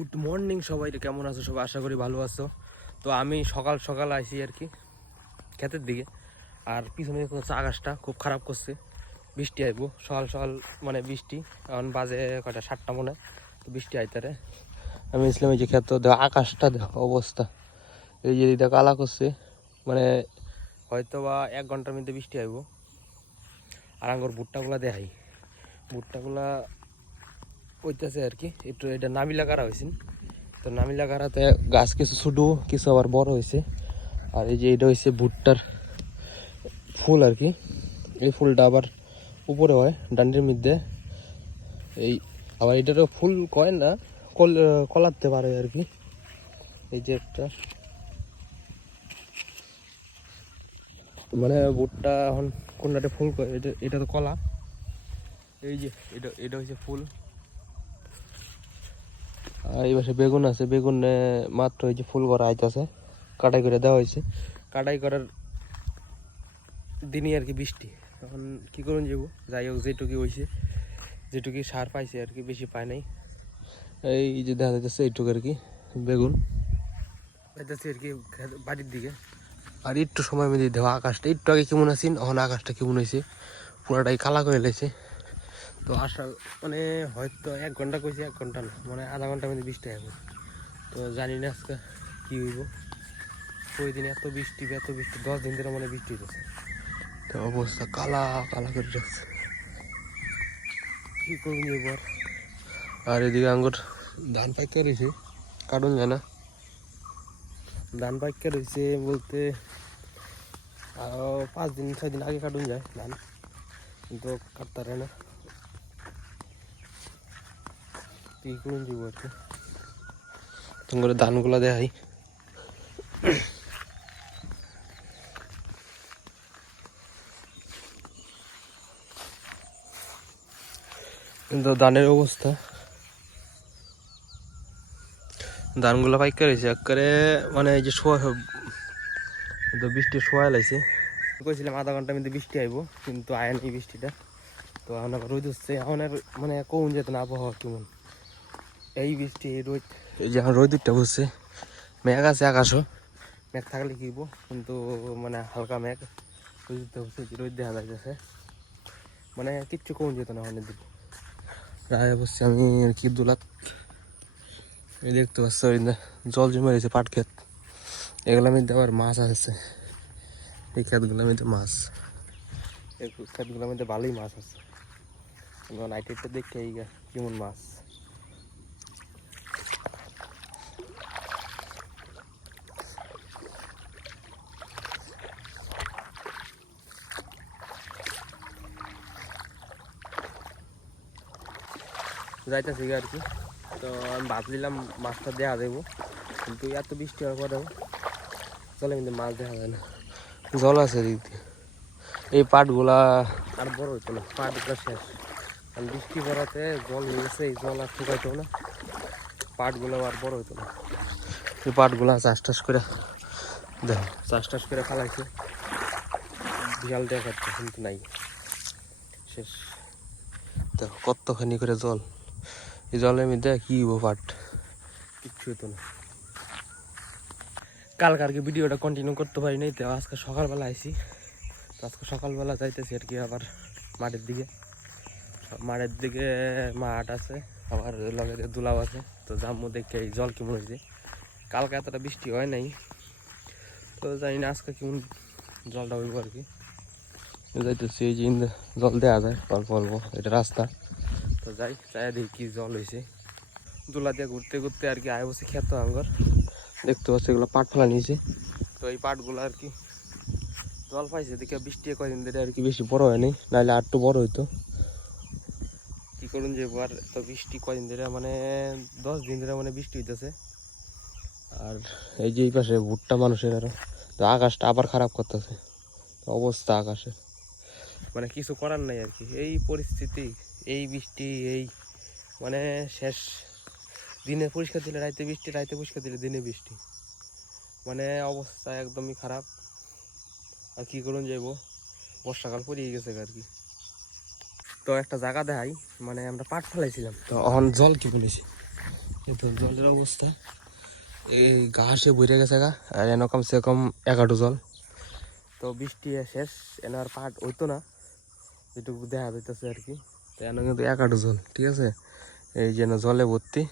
Good morning সবাই কেমন আছো? সবাই আশা করি ভালো আছো। তো আমি সকাল সকাল আইছি আর কি, ক্ষেতের দিকে। আর পিছনে হচ্ছে আকাশটা, খুব খারাপ করছে। বৃষ্টি আইবো, সকাল সকাল মানে বৃষ্টি। এখন বাজে কটা সাতটা মনে হয় বৃষ্টি আইতারে আমি ইসলাম এই যে ক্ষেত, দেখো আকাশটা, দেখো অবস্থা। এই যে দিকটা কালা করছে মানে হয়তো বা এক ঘণ্টার মধ্যে বৃষ্টি আইব। আর আঙ্গুর ভুট্টাগুলা দেখাই। ভুট্টাগুলা হইতেছে আর কি। একটু এটা নামিলা কারা হয়েছে তো নামিলা কারাতে গাছ কিছু ছোটো কিছু আবার বড় হয়েছে আর এই যে এটা হয়েছে ভুট্টার ফুল আর কি। এই ফুলটা আবার উপরে হয়, ডান্ডির মধ্যে। এই আবার এটারও ফুল কয় না, কল, কলাতে পারে আর কি। এই যে একটা। মানে ভুট্টা এখন কোনটাতে ফুল এটা এটা তো কলা। এই যে, এটা এটা হচ্ছে ফুল। এই পাশে বেগুন আছে, বেগুনে মাত্র এই যে ফুল করা আইতাছে, কাটাই করে দেওয়া হয়েছে। কাটাই করার দিনই আর কি বৃষ্টি। তখন কি করুন যাব? যাই হোক, যেটুকু হয়েছে যেটুকু সার পাইছে আর কি, বেশি পায় নাই। এই যে দেখা যাচ্ছে এইটুকু আর কি, বেগুন। আর কি বাড়ির দিকে। আর একটু সময় মধ্যে দেওয়া আকাশটা। একটু আগে কেমন আছেন, এখন আকাশটা কেমন হয়েছে পুরাটাই কালা করে লেছে তো আসা মানে হয়তো এক ঘণ্টা কইছে, এক ঘণ্টা না মানে আধা ঘণ্টার মধ্যে বৃষ্টি হবে তো জানি না আজকে কী হইব। ওই দিন এত বৃষ্টি এত বৃষ্টি, দশ দিন ধরে মানে বৃষ্টি হইতেছে। তো অবস্থা কালা কালা করে যাচ্ছে। কী করুন এবার? আর এদিকে আঙ্গুর ধান পাইকা রয়েছে কাটুন যায় না। ধান পাইকা রয়েছে বলতে আরও পাঁচ দিন, ছয় দিন আগে কাটুন যায় ধান, কিন্তু কাটতে পারে না। যাব আর কি তোমার ধানগুলা দেখাই। কিন্তু ধানের অবস্থা। ধানগুলো পাইকার হয়েছে একবারে মানে এই যে শোয়া তো বৃষ্টি শোয়া লাইছে কইছিলাম আধা ঘণ্টার মধ্যে বৃষ্টি আইব কিন্তু আয় নেই বৃষ্টিটা। তো এখন আবার রোদ হচ্ছে এখন আর মানে কমন যেত না আবহাওয়া কেমন? এই বৃষ্টি এই রোদ। এই যে এখন রোদ উঠতে বসছে মেঘ আছে আকাশও। মেঘ থাকলে কি কিন্তু মানে হালকা মেঘ। রোদ উঠতে বসছে রোদ দেখা যাইতেছে। মানে কিচ্ছু কমন যেত না অনেক দিন। প্রায় বসছি আমি কি দুলাত। এই দেখতে পাচ্ছ ওই জল জমে রয়েছে পাট ক্ষেত। এগুলোর মধ্যে আবার মাছ আছে। এই ক্ষেতগুলোর মধ্যে মাছ। এই ক্ষেতগুলোর মধ্যে ভালোই মাছ আছে। নাইটেরটা দেখতে এই কেমন মাছ। যাইতেছি আর কি। তো আমি ভাবছিলাম মাছটা দেখা দেবো, কিন্তু এত বৃষ্টি হওয়ার পরেও জলে কিন্তু মাছ দেখা যায় না। জল আছে এদিক দিয়ে। এই পাটগুলা আর বড় হইতো না, পাটগুলো শেষ। কারণ বৃষ্টি পড়াতে জল হয়ে গেছে এই জল আর শুকাইতো না। পাটগুলো আর বড় হইতো না। এই পাটগুলা চাষ টাস করে দেখো, চাষ টাস করে ফালাইছে। বিশাল দেখাচ্ছে কিন্তু নাই। শেষ। দেখো কতখানি করে জল। এই জলের মধ্যে কি পাট কিচ্ছু হতো না। কালকে আর কি ভিডিওটা কন্টিনিউ করতে পারি নাই, তো আজকে সকালবেলা আইছি। তো আজকে সকালবেলা যাইতেছি আর কি আবার মাঠের দিকে। মাঠের দিকে মাঠ আছে, আবার লগে দুলাও আছে, তো জাম্মু দেখে এই জল কেমন হয়েছে কালকে এতটা বৃষ্টি হয় নাই, তো জানি না আজকে কেমন জলটা হইব আর কি। যাইতেছি এই যে জল দেওয়া যায়, অল্প অল্প, এটা রাস্তা। তো যাই চাই দেখি কি জল হয়েছে দোলা দিয়ে ঘুরতে ঘুরতে আর কি আয় বসে খেত আঙ্গর। দেখতে পাচ্ছি এগুলো পাট ফেলা নিয়েছে। তো এই পাটগুলো আর কি জল পাইছে, দেখে বৃষ্টি কয়দিন ধরে আর কি বেশি বড় হয়নি নাহলে আর একটু বড় হইতো। কি করুন যে এবার তো বৃষ্টি কয়দিন ধরে মানে দশ দিন ধরে মানে বৃষ্টি হইতেছে। আর এই যে এই পাশে ভুট্টা মানুষের আরও, তো আকাশটা আবার খারাপ করতেছে। অবস্থা আকাশে মানে কিছু করার নাই আর কি, এই পরিস্থিতি। এই বৃষ্টি, এই মানে শেষ দিনে পরিষ্কার দিলে, রাইতে বৃষ্টি, রাইতে পরিষ্কার দিলে দিনে বৃষ্টি। মানে অবস্থা একদমই খারাপ। আর কী করুন যাইব? বর্ষাকাল পড়িয়ে গেছে আর কি। তো একটা জায়গা দেখাই মানে আমরা পাট ফেলাইছিলাম। তো এখন জল কি বলেছি তো জলের অবস্থা। এই ঘাসে বইরে গেছে গা, আর এনে কমসে কম এগারো জল। তো বৃষ্টি শেষ, এনে আর পাট হইতো না। যেটুকু দেখা যাইতেছে আর কি। এনে কিন্তু এগারো জল ঠিক আছে? এই যেন জলে ভর্তি।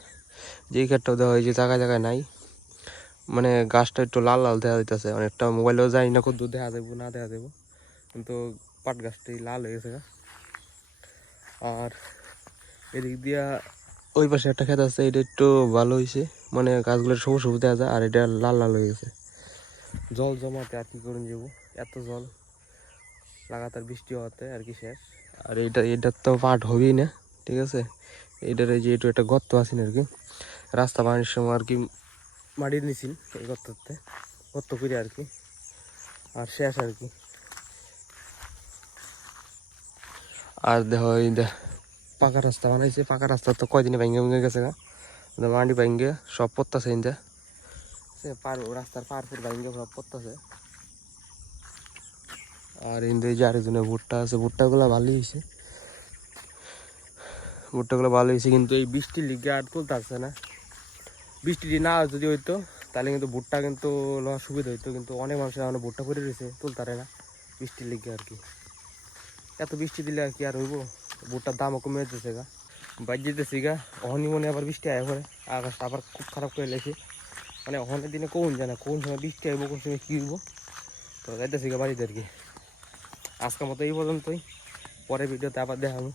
যেই ক্ষেত্রেও দেওয়া হয় যে জায়গায় জায়গায় নাই। মানে গাছটা একটু লাল লাল দেখা যাইতেছে। অনেকটা মোবাইলেও যাই না কত দেখা যাব না দেখা যাব কিন্তু পাট গাছটি লাল হয়ে গেছে। আর এদিক দিয়া ওই পাশে একটা ক্ষেত আছে, এটা একটু ভালো হয়েছে মানে গাছগুলো সবুজ সবুজ দেখা যায়, আর এটা লাল লাল হয়ে গেছে। জল জমাতে আর কি করুন যাব? এত জল। লাগাতার বৃষ্টি হওয়াতে আর কি শেষ। আর এইটা এটার তো পাট হবেই না, ঠিক আছে? এইটার এই যে একটু একটা গর্ত আছে আর কি, রাস্তা বানানোর সময় আর কি মাটির নিছিল এই গর্ততে, গর্ত করে আর কি, আর শেষ আর কি। আর দেখো এই পাকা রাস্তা বানাইছে, পাকা রাস্তা তো কয়দিনে ভেঙে ভেঙে গেছে গা? ওদের মাটি ভেঙে সব পত্তাছে ইন্দা পার রাস্তার পার পুর ভেঙে সব পত্তাছে আর ইন্দে যে আরেকজনের ভুট্টা আছে, ভুট্টাগুলো ভালোই হয়েছে। ভুট্টাগুলো ভালো হয়েছে কিন্তু এই বৃষ্টির লিগে আর তুলতে আসছে না। বৃষ্টি না যদি হইতো, তাহলে কিন্তু ভুট্টা কিন্তু লওয়ার সুবিধা হইতো, কিন্তু অনেক মানুষের এখন ভুট্টা করে রয়েছে তুলতে পারে না বৃষ্টির লিগে আর কি। এত বৃষ্টি দিলে আর কি আর হইব? ভুট্টার দামও কমে যেতেছে গা। বাইর যেতেছি গা, অহনি মনে আবার বৃষ্টি আয় পরে আকাশটা আবার খুব খারাপ করে লেগেছে। মানে অহনের দিনে কোন জানে, কোন সময় বৃষ্টি আইব, কোন সময় কী হইব? তো যাইতেছি গা বাড়িতে আর কি। আজকের মতো এই পর্যন্তই। পরে ভিডিওতে আবার দেখাবো